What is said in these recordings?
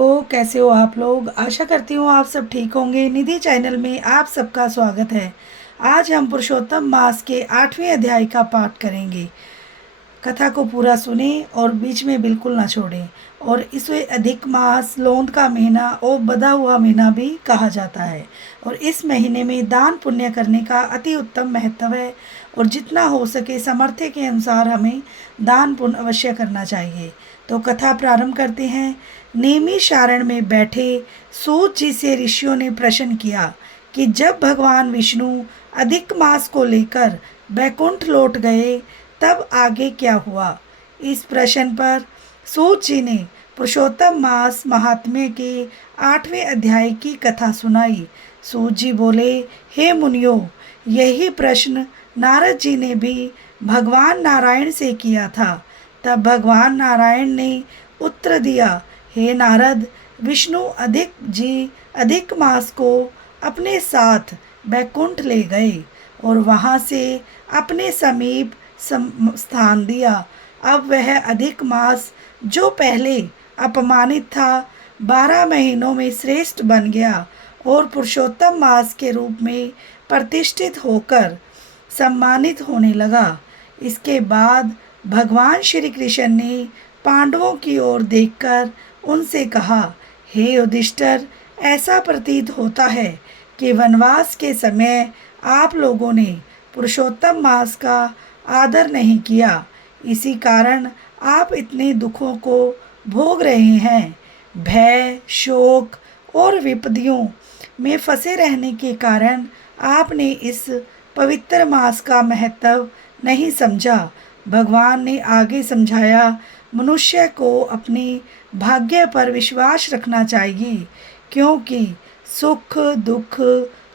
तो कैसे हो आप लोग। आशा करती हूँ आप सब ठीक होंगे। निधि चैनल में आप सबका स्वागत है। आज हम पुरुषोत्तम मास के 8वें अध्याय का पाठ करेंगे। कथा को पूरा सुने और बीच में बिल्कुल ना छोड़ें। और इसे अधिक मास, लोंद का महीना और बधा हुआ महीना भी कहा जाता है। और इस महीने में दान पुण्य करने का अति उत्तम महत्व है। और जितना हो सके सामर्थ्य के अनुसार हमें दान पुण्य अवश्य करना चाहिए। तो कथा प्रारंभ करते हैं। नेमी शारण में बैठे सूत जी से ऋषियों ने प्रश्न किया कि जब भगवान विष्णु अधिक मास को लेकर बैकुंठ लौट गए तब आगे क्या हुआ। इस प्रश्न पर सूत जी ने पुरुषोत्तम मास महात्म्य के 8वें अध्याय की कथा सुनाई। सूत जी बोले, हे मुनियो, यही प्रश्न नारद जी ने भी भगवान नारायण से किया था। तब भगवान नारायण ने उत्तर दिया, हे नारद, विष्णु अधिक मास को अपने साथ बैकुंठ ले गए और वहाँ से अपने समीप स्थान दिया। अब वह अधिक मास जो पहले अपमानित था 12 महीनों में श्रेष्ठ बन गया और पुरुषोत्तम मास के रूप में प्रतिष्ठित होकर सम्मानित होने लगा। इसके बाद भगवान श्री कृष्ण ने पांडवों की ओर देखकर उनसे कहा, हे युधिष्ठिर, ऐसा प्रतीत होता है कि वनवास के समय आप लोगों ने पुरुषोत्तम मास का आदर नहीं किया। इसी कारण आप इतने दुखों को भोग रहे हैं। भय, शोक और विपत्तियों में फंसे रहने के कारण आपने इस पवित्र मास का महत्व नहीं समझा। भगवान ने आगे समझाया, मनुष्य को अपने भाग्य पर विश्वास रखना चाहिए, क्योंकि सुख दुख,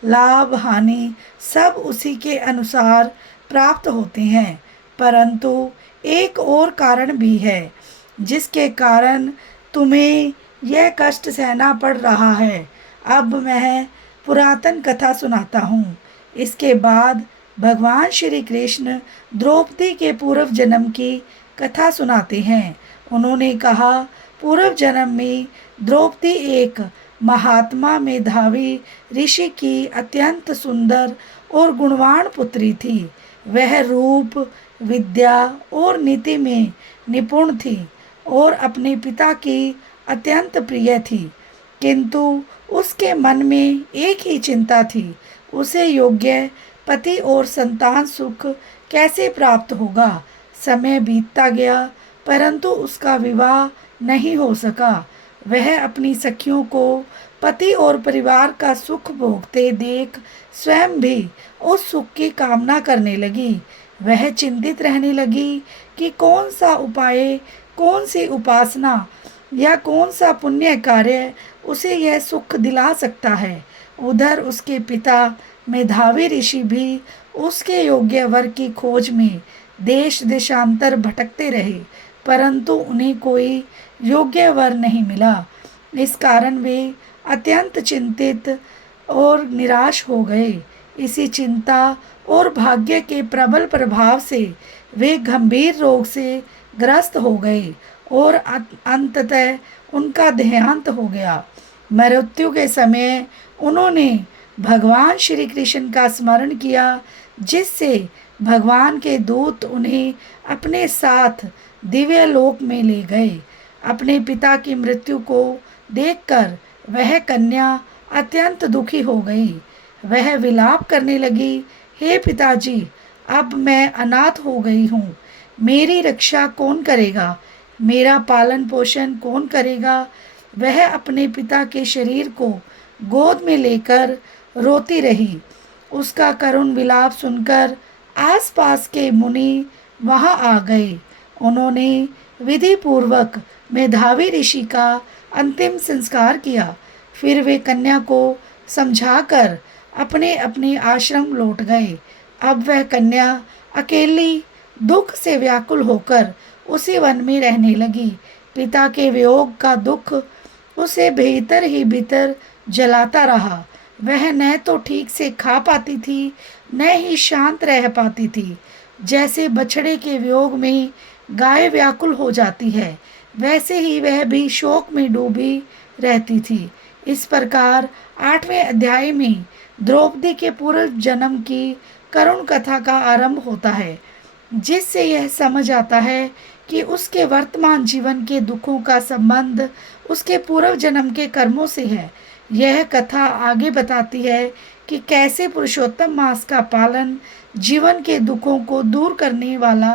लाभ हानि सब उसी के अनुसार प्राप्त होते हैं। परंतु एक और कारण भी है जिसके कारण तुम्हें यह कष्ट सहना पड़ रहा है। अब मैं पुरातन कथा सुनाता हूँ। इसके बाद भगवान श्री कृष्ण द्रौपदी के पूर्व जन्म की कथा सुनाते हैं। उन्होंने कहा, पूर्व जन्म में द्रौपदी एक महात्मा मेधावी ऋषि की अत्यंत सुंदर और गुणवान पुत्री थी। वह रूप, विद्या और नीति में निपुण थी और अपने पिता की अत्यंत प्रिय थी। किंतु उसके मन में एक ही चिंता थी, उसे योग्य पति और संतान सुख कैसे प्राप्त होगा। समय बीतता गया परंतु उसका विवाह नहीं हो सका। वह अपनी सखियों को पति और परिवार का सुख भोगते देख स्वयं भी उस सुख की कामना करने लगी। वह चिंतित रहने लगी कि कौन सा उपाय, कौन सी उपासना या कौन सा पुण्य कार्य उसे यह सुख दिला सकता है। उधर उसके पिता मेधावी ऋषि भी उसके योग्य वर की खोज में देश देशांतर भटकते रहे, परंतु उन्हें कोई योग्य वर नहीं मिला। इस कारण वे अत्यंत चिंतित और निराश हो गए। इसी चिंता और भाग्य के प्रबल प्रभाव से वे गंभीर रोग से ग्रस्त हो गए और अंततः उनका देहांत हो गया। मृत्यु के समय उन्होंने भगवान श्री कृष्ण का स्मरण किया, जिससे भगवान के दूत उन्हें अपने साथ दिव्य लोक में ले गए। अपने पिता की मृत्यु को देखकर वह कन्या अत्यंत दुखी हो गई। वह विलाप करने लगी, हे पिताजी, अब मैं अनाथ हो गई हूँ। मेरी रक्षा कौन करेगा, मेरा पालन पोषण कौन करेगा। वह अपने पिता के शरीर को गोद में लेकर रोती रही। उसका करुण विलाप सुनकर आसपास के मुनि वहां आ गए। उन्होंने विधि पूर्वक मेधावी ऋषि का अंतिम संस्कार किया। फिर वे कन्या को समझाकर अपने अपने आश्रम लौट गए। अब वह कन्या अकेली दुख से व्याकुल होकर उसी वन में रहने लगी। पिता के वियोग का दुख उसे भीतर ही भीतर जलाता रहा। वह न तो ठीक से खा पाती थी, न ही शांत रह पाती थी। जैसे बछड़े के वियोग में गाय व्याकुल हो जाती है, वैसे ही वह भी शोक में डूबी रहती थी। इस प्रकार 8वें अध्याय में द्रौपदी के पूर्व जन्म की करुण कथा का आरंभ होता है, जिससे यह समझ आता है कि उसके वर्तमान जीवन के दुखों का संबंध उसके पूर्व जन्म के कर्मों से है। यह कथा आगे बताती है कि कैसे पुरुषोत्तम मास का पालन जीवन के दुखों को दूर करने वाला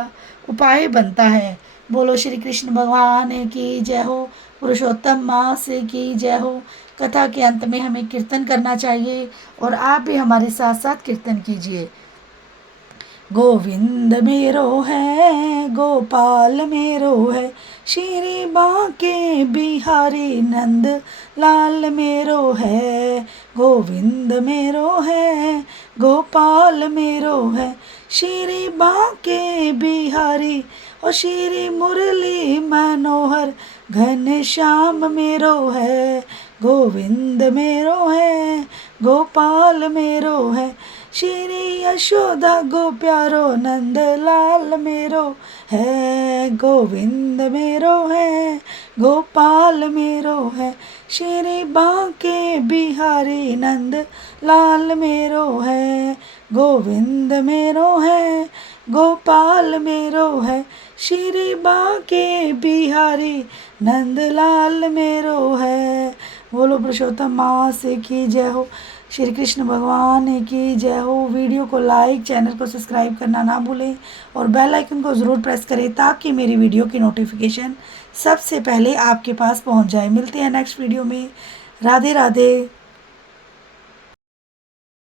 उपाय बनता है। बोलो श्री कृष्ण भगवान की जय हो, पुरुषोत्तम मास की जय हो। कथा के अंत में हमें कीर्तन करना चाहिए और आप भी हमारे साथ साथ कीर्तन कीजिए। गोविंद मेरो है, गोपाल मेरो है, श्री बांके बिहारी नंद लाल मेरो है। गोविंद मेरो है, गोपाल मेरो है, श्री बांके बिहारी और श्री मुरली मनोहर घन श्याम मेरो है। गोविंद मेरो है, गोपाल मेरो है, श्री यशोदा गो प्यारो नंद लाल मेरो है। गोविंद मेरो है, गोपाल मेरो है, श्री बांके बिहारी नंद लाल मेरो है। गोविंद मेरो है, गोपाल मेरो है, श्री बांके बिहारी नंद लाल मेरो है। बोलो पुरुषोत्तम मास की जय हो, श्री कृष्ण भगवान की जय हो। वीडियो को लाइक, चैनल को सब्सक्राइब करना ना भूलें और बेल आइकन को ज़रूर प्रेस करें ताकि मेरी वीडियो की नोटिफिकेशन सबसे पहले आपके पास पहुंच जाए। मिलते हैं नेक्स्ट वीडियो में। राधे राधे।